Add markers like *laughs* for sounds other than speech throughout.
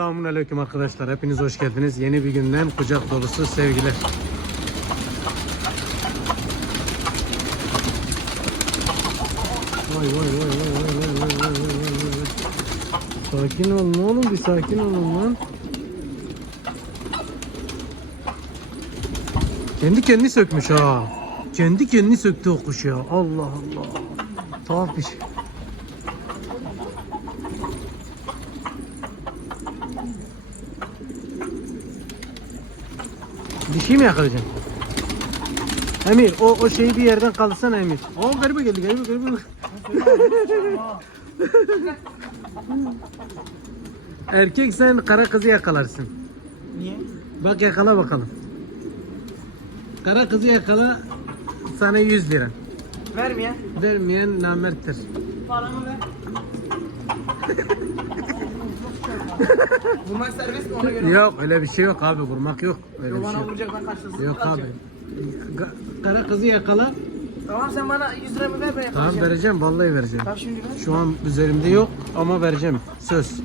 Selamun Aleyküm arkadaşlar. Hepiniz hoş geldiniz. Yeni bir günden kucak dolusu sevgiler. Vay vay vay vay vay vay vay vay vay vay. Sakin olun oğlum bir sakin olun lan. Kendi kendini sökmüş ha. Kendi kendini söktü o kuş ya. Allah Allah. Tuhaf bir şey. Bir şey mi yakalayacaksın? Emir o o şeyi bir yerden kaldırsana Emir. O garibe geldi garibe garibe. *laughs* Erkek sen kara kızı yakalarsın. Niye? Bak yakala bakalım. Kara kızı yakala sana 100 lira. Vermeyen. Vermeyen namerttir. Paramı ver. *laughs* Vurmak serbest mi ona göre? Yok öyle bir şey yok abi vurmak yok. Öyle bir şey bana yok. vuracak ben karşısında Yok abi. Ga- Kara kızı yakala. Tamam sen bana 100 liramı ver ben Tamam yakalayacağım. vereceğim vallahi vereceğim. Tamam şimdi ver. Şu an üzerimde yok ama vereceğim. Söz.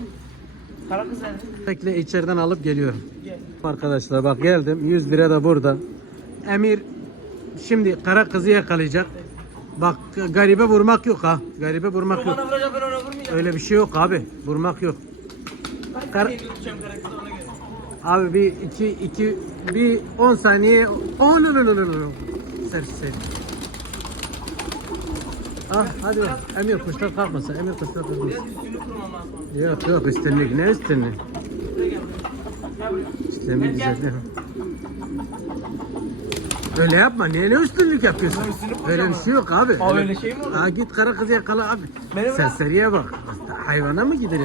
Kara kız nerede? Bekle içeriden alıp geliyorum. Gel. Arkadaşlar bak geldim. 100 lira da burada. Emir şimdi kara kızı yakalayacak. Bak garibe vurmak yok ha. Garibe O vurmak yok. bana vuracak ben ona vurmayacağım. Öyle bir şey yok abi. Vurmak yok. Göre. Abi bir iki iki bir 10 saniye. Oh no no no no no. Sers sers. Ah hadi bak. Emir kuşlar kalkmasın. Emir kuşlar kalkmasın. Yok yok üstünlük. Ne üstünlük? Gel, güzel. Öyle yapma. Niye ne üstünlük yapıyorsun? Öyle bir şey yok abi. Aa, öyle şey mi olur? Ha git kara kızı yakala abi. Benim Sen seriye bak. Hayvana mı gider?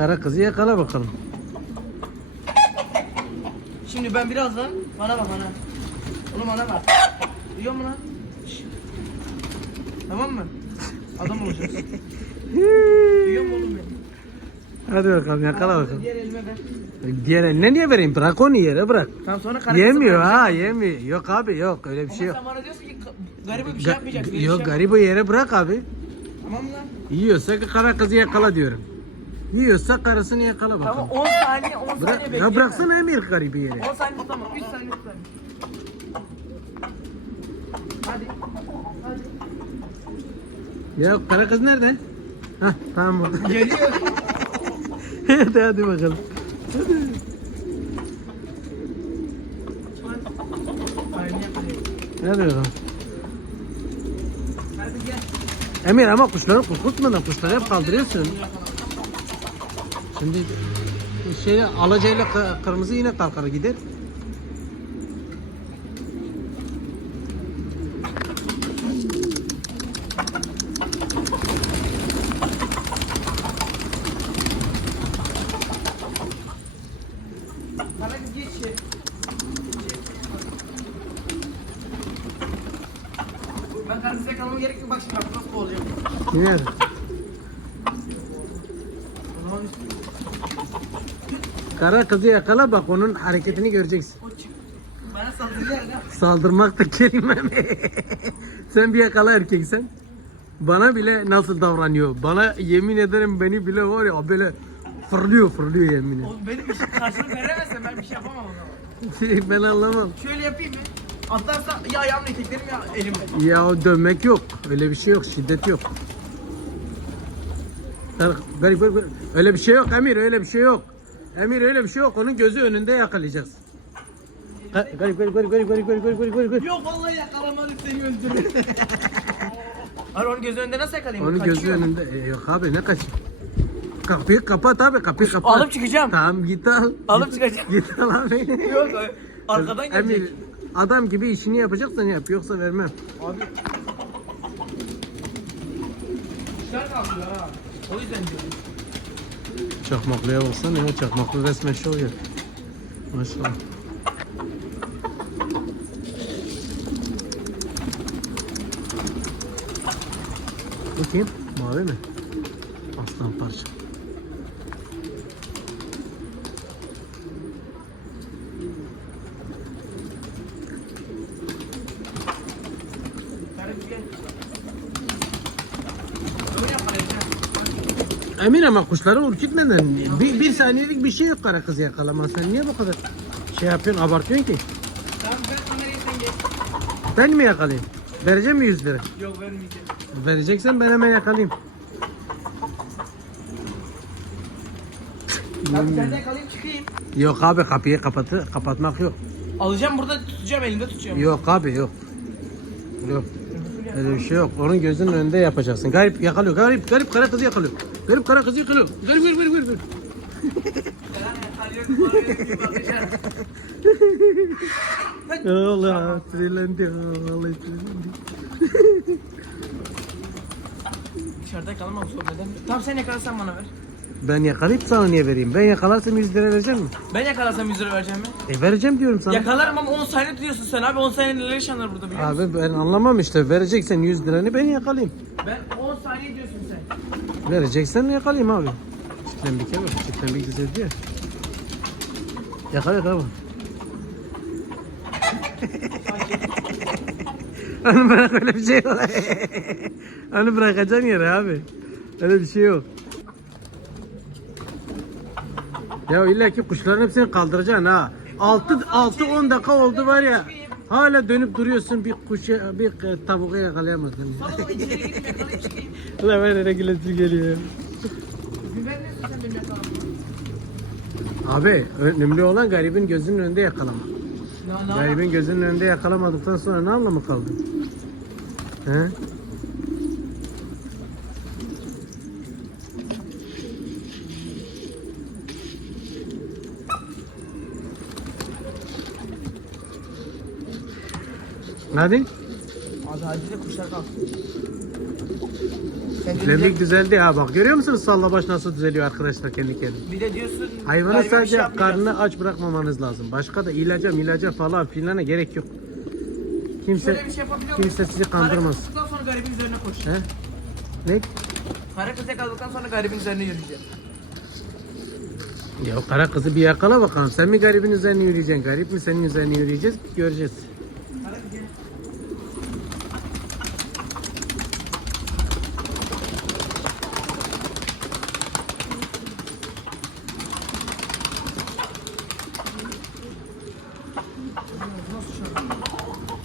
Kara kızı yakala bakalım. Şimdi ben birazdan bana bak bana. Oğlum bana bak. Duyuyor musun lan? Şşş. Tamam mı? Adam olacağız. Duyuyor musun oğlum beni? Hadi bakalım yakala bakalım. Diğer elime ver. Diğer eline niye vereyim? Bırak onu yere bırak. Tamam sonra kara Yemiyor ha yemiyor. Yok abi yok öyle bir Ama şey yok. sen bana diyorsun ki garibe bir şey öyle bir yok şey garibi yere bırak abi. Tamam lan. Yiyorsa kara kızı yakala diyorum. Yiyorsa karısını yakala Tamam bakalım. 10 saniye 10 saniye Bırak, bekleyemem. ya bıraksana Emir garibi yere. 10 saniye tutamam. 3 saniye tutamam. Hadi. Hadi. Ya kara kız nerede? Hah tamam burada. *laughs* Geliyor. hadi hadi bakalım. Hadi bakalım. Hadi gel. Emir ama kuşları korkutmadan kuşları hep kaldırıyorsun. Şimdi şey alacayla kı- kırmızı yine kalkar gider. Ben karnınıza kalmama gerek yok. Bak şimdi bak nasıl olacak. Yine. Kara kızı yakala bak onun hareketini göreceksin. Bana saldırıyor. Saldırmak da kelime mi? *laughs* Sen bir yakala erkeksen. Bana bile nasıl davranıyor? Bana yemin ederim beni bile var ya böyle fırlıyor fırlıyor yemin O benim bir şey karşılık veremezsem ben bir şey yapamam o zaman. ederim. *laughs* ben anlamam. Şöyle yapayım mı? Atlarsa ya ayağımla iteklerim ya elimle. Ya dövmek yok. Öyle bir şey yok. Şiddet yok. Garip, garip. Öyle bir şey yok Emir. Öyle bir şey yok. Emir öyle bir şey yok. Onun gözü önünde yakalayacaksın. Ga- Garip garip garip garip garip garip garip garip garip garip. Yok vallahi yakalamadım seni öldürürüm. *laughs* Hayır onun gözü önünde nasıl yakalayayım? Onun gözü Kaçıyor. önünde. E, yok abi ne kaç? Kapıyı kapat abi kapıyı kapat. Alıp çıkacağım. Tamam git al. Alıp çıkacağım. Git al abi. *laughs* Yok arkadan gelecek. Emir adam gibi işini yapacaksan yap yoksa vermem. Abi. Kuşlar kalkıyor ha. O yüzden diyorum. Çakmaklıya baksana ya çakmaklı resmen şov yap. Maşallah. Bu kim? Mavi mi? Aslan parça. Karı gel. Öyle yaparız ha. Emin ama kuşları ürkütmeden bir, bir saniyelik bir şey yok kara kızı yakalama. Sen niye bu kadar şey yapıyorsun abartıyorsun ki? Tamam ver kamerayı sen geç. Ben mi yakalayayım? Vereceğim mi 100 lira? Yok vermeyeceğim. Vereceksen ben hemen yakalayayım. Tamam sen de yakalayayım çıkayım. Yok abi kapıyı kapatı kapatmak yok. Alacağım burada tutacağım elimde tutacağım. Yok abi yok. Yok. Öyle bir şey yok. Onun gözünün önünde yapacaksın. Garip yakalıyor. Garip garip kara kızı yakalıyor. Garip kara kızı yakalıyor. Garip garip garip garip. Allah trilendi. Allah trilendi. Dışarıda kalamam sohbetten. Tamam sen yakalarsan bana ver. Ben yakalayıp sana niye vereyim? Ben yakalarsam 100 lira vereceğim mi? Ben yakalasam 100 lira vereceğim mi? E vereceğim diyorum sana. Yakalarım ama 10 saniye tutuyorsun sen abi 10 saniye neler yaşanır burada biliyor musun? Abi ben anlamam işte. Vereceksen 100 liranı ben yakalayayım. Ben 10 saniye diyorsun sen. Vereceksen yakalayayım abi. Çitlenbike bak. Çitlenbik güzel diyor. Yakala yakala. *laughs* Onu bırak öyle bir şey yok. *laughs* Onu bırakacaksın yere abi. Öyle bir şey yok. Ya illa ki kuşların hepsini kaldıracaksın ha. 6 6 10 dakika oldu var ya. Hala dönüp duruyorsun bir kuşa bir e, tavuğu yakalayamadın. Ulan ben gülesi geliyor. Abi önemli olan garibin gözünün önünde yakalama. Ne ne Garibin gözünün önünde yakalamadıktan sonra ne anlamı kaldı? He? Hadi. Abi hadi de kuşlar kalk. Demlik düzeldi ha bak görüyor musunuz sallabaş nasıl düzeliyor arkadaşlar kendi kendine. Bir de diyorsun Hayvanı bir sadece şey karnını aç bırakmamanız lazım. Başka da ilaca milaca falan filana gerek yok. Kimse Şöyle bir şey yapabiliyor muyum? kimse sizi kandırmaz. Kara kızdıktan sonra garibin üzerine koşacağım. He? Ne? Kara kız yakaladıktan sonra garibin üzerine yürüyeceğim. Ya o kara kızı bir yakala bakalım. Sen mi garibin üzerine yürüyeceksin? Garip mi senin üzerine yürüyeceğiz? Göreceğiz.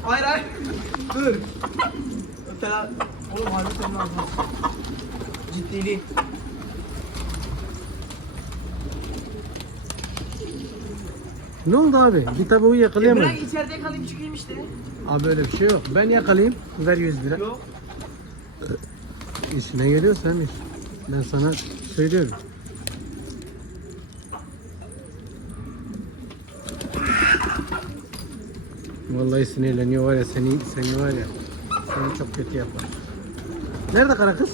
Hayır hayır. Dur. Ötela. Oğlum harbi senin ağzına. Ciddiliği. Ne oldu abi? Bir tavuğu yakalayamadım. Bırak içeride kalayım çıkayım işte. Abi öyle bir şey yok. Ben yakalayayım. Ver 100 lira. Yok. İşine geliyorsa Emir. Ben sana söylüyorum. Vallahi sinirleniyor var ya seni seni var ya seni çok kötü yapar. Nerede kara kız?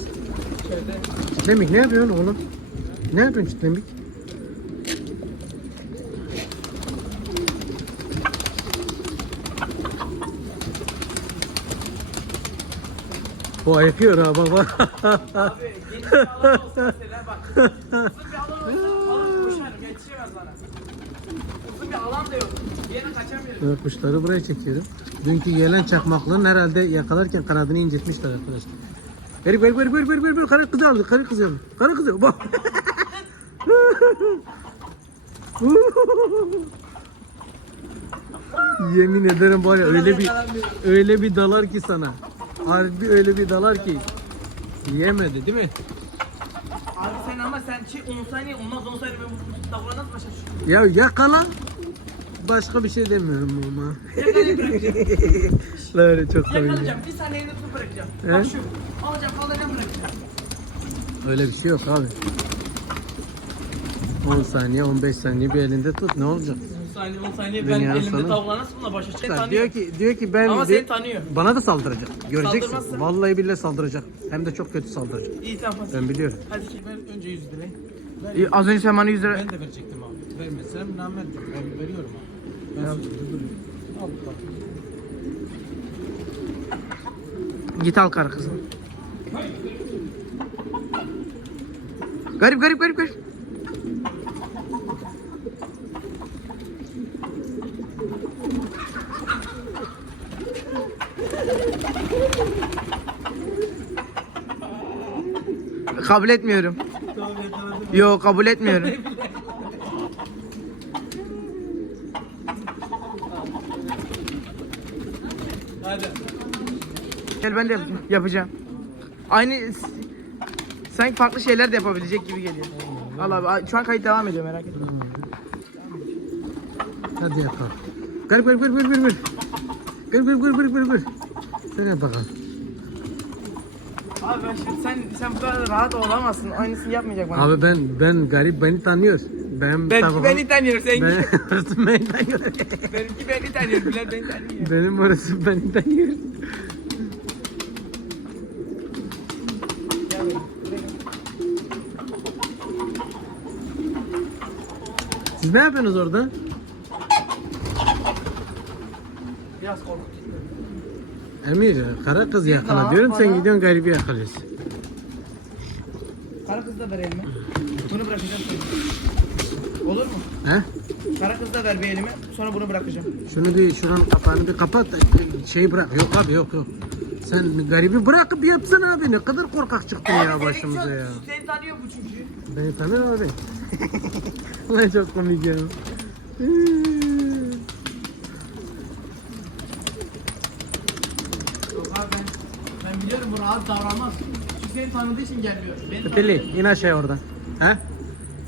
İçeride. Çitlemik ne yapıyorsun oğlum? Ne yapıyorsun Çitlemik? O ayıkıyor ha baba. Abi geniş bir alan olsa mesela bak. Uzun bir alan olsa alıp koşarım yetişemez bana. Uzun bir alan da yok. Kaçamıyorum. Evet, kuşları buraya çekiyorum. Dünkü gelen çakmaklığın herhalde yakalarken kanadını incitmişler arkadaşlar. Garip garip garip garip garip garip kara kızı aldı kara kızı aldı. Kara kızı bak. *laughs* Yemin ederim var ya öyle bir öyle bir dalar ki sana. Harbi öyle bir dalar ki. Yemedi değil mi? Abi sen ama sen ki 10 saniye olmaz 10 saniye ben bu tavura nasıl başa çıkıyorum? Ya yakala. Başka bir şey demiyorum ama. Bırakacağım. *laughs* Öyle çok komik. Yakalayacağım. Bir saniyede tutup bırakacağım. He? Bak şu. Alacağım kalacağım bırakacağım. Öyle bir şey yok abi. 10 saniye 15 saniye bir elinde tut ne olacak? 10 saniye 10 saniye ben Dünyanın elimde sonu. tavukla nasıl başa diyor Tanıyor. ki diyor ki ben Ama diyor- seni tanıyor. bana da saldıracak. Göreceksin. Saldırmazsa? Vallahi billahi saldıracak. Hem de çok kötü saldıracak. İyi tamam hadi. Ben biliyorum. Hadi çek ben önce 100 lirayı. İyi, az önce sen bana 100 lira... de verecektim abi. Vermesem namerdim. Ben veriyorum abi. Ben Al bak. Git al kara kızım. Garip garip garip garip. Kabul etmiyorum. Yok kabul etmiyorum. Hadi. Gel ben de yapacağım. yapacağım. Aynı sanki farklı şeyler de yapabilecek gibi geliyor. Allah abi şu an kayıt devam ediyor merak etme. Hadi yapalım. Garip garip garip garip garip. Garip garip garip garip garip garip. Sen yap bakalım. Abi ben şimdi sen sen bu kadar rahat olamazsın. Aynısını yapmayacak bana. Abi ben ben garip beni tanıyor. Ben Belki tabii- beni tanıyor sen. Ben, orası *laughs* beni tanıyor. Benimki beni tanıyor. Bilal beni tanıyor. Benim orası beni tanıyor. Siz ne yapıyorsunuz orada? Biraz korkut. Emir, kara kız yakala diyorum sen bana- gidiyorsun garibi yakalıyorsun. Kara kız da ver elime. Bunu bırakacağım sonra. Olur mu? He? Kara kız da ver bir elime. Sonra bunu bırakacağım. Şunu bir şuranın kapağını bir kapat. Şeyi bırak. Yok abi yok yok. Sen garibi bırakıp yapsana abi. Ne kadar korkak çıktın ya başımıza ya. Seni tanıyor bu çünkü. Beni tanır abi. *laughs* Ulan çok komik ya. Yok abi ben, ben rahat davranmaz. Çünkü seni tanıdığı için gelmiyor. Beni, Öteli in aşağı oradan. He?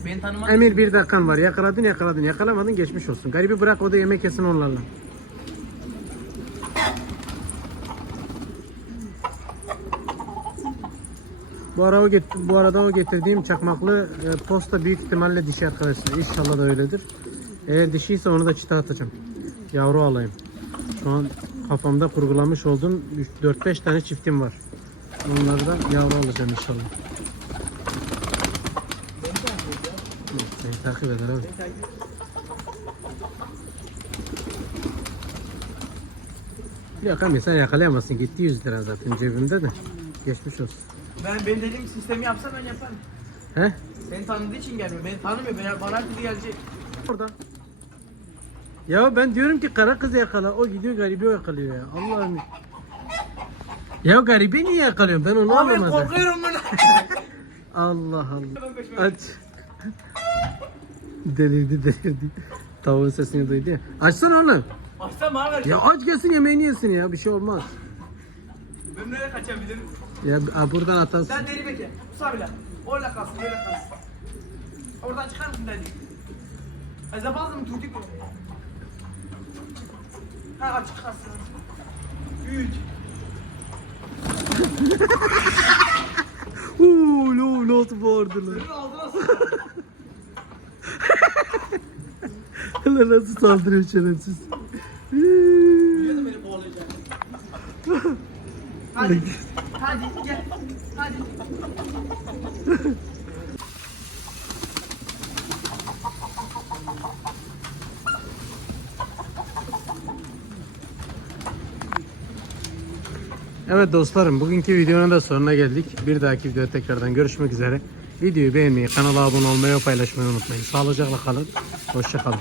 beni tanımaz. Emir bir dakikan var. Yakaladın yakaladın. Yakalamadın geçmiş olsun. Garibi bırak o da yemek yesin onlarla. Bu ara o get bu arada o getirdiğim çakmaklı e, posta büyük ihtimalle dişi arkadaşlar. İnşallah da öyledir. Eğer dişiyse onu da çita atacağım. Yavru alayım. Şu an kafamda kurgulamış olduğum 4-5 tane çiftim var. Onları da yavru alacağım inşallah. Seni takip eder abi. Yok abi sen yakalayamazsın. Gitti 100 lira zaten cebimde de. Geçmiş olsun. Ben benim dediğim sistemi yapsam ben yaparım. He? Seni tanıdığı için gelmiyor. Beni tanımıyor. Bana, bana her türlü gelecek. Orada. Ya ben diyorum ki kara kızı yakala. O gidiyor garibi yakalıyor ya. Allah'ım. Ya garibi niye yakalıyorsun? Ben onu Abi ben anlamadım. korkuyorum bunu. *laughs* Allah Allah. Aç. delirdi delirdi. Tavuğun sesini duydu ya. Açsana onu. Açsam ver. Ya aç gelsin yemeğini yesin ya. Bir şey olmaz. Ben nereye kaçabilirim? Ya a, buradan atarsın. Sen deli bekle. Musa bile. Orada kalsın, böyle kalsın. Oradan çıkar mısın deli? Az yapamaz mı çocuk mu? Ha açık kalsın. Üç. Uuu no not lan. Senin ağzına. Lan nasıl saldırıyor şerefsiz. Biliyordum beni boğulayacak. Hadi. Hadi gel. Hadi. Evet dostlarım bugünkü videonun da sonuna geldik. Bir dahaki videoda tekrardan görüşmek üzere. Videoyu beğenmeyi, kanala abone olmayı ve paylaşmayı unutmayın. Sağlıcakla kalın. Hoşça kalın.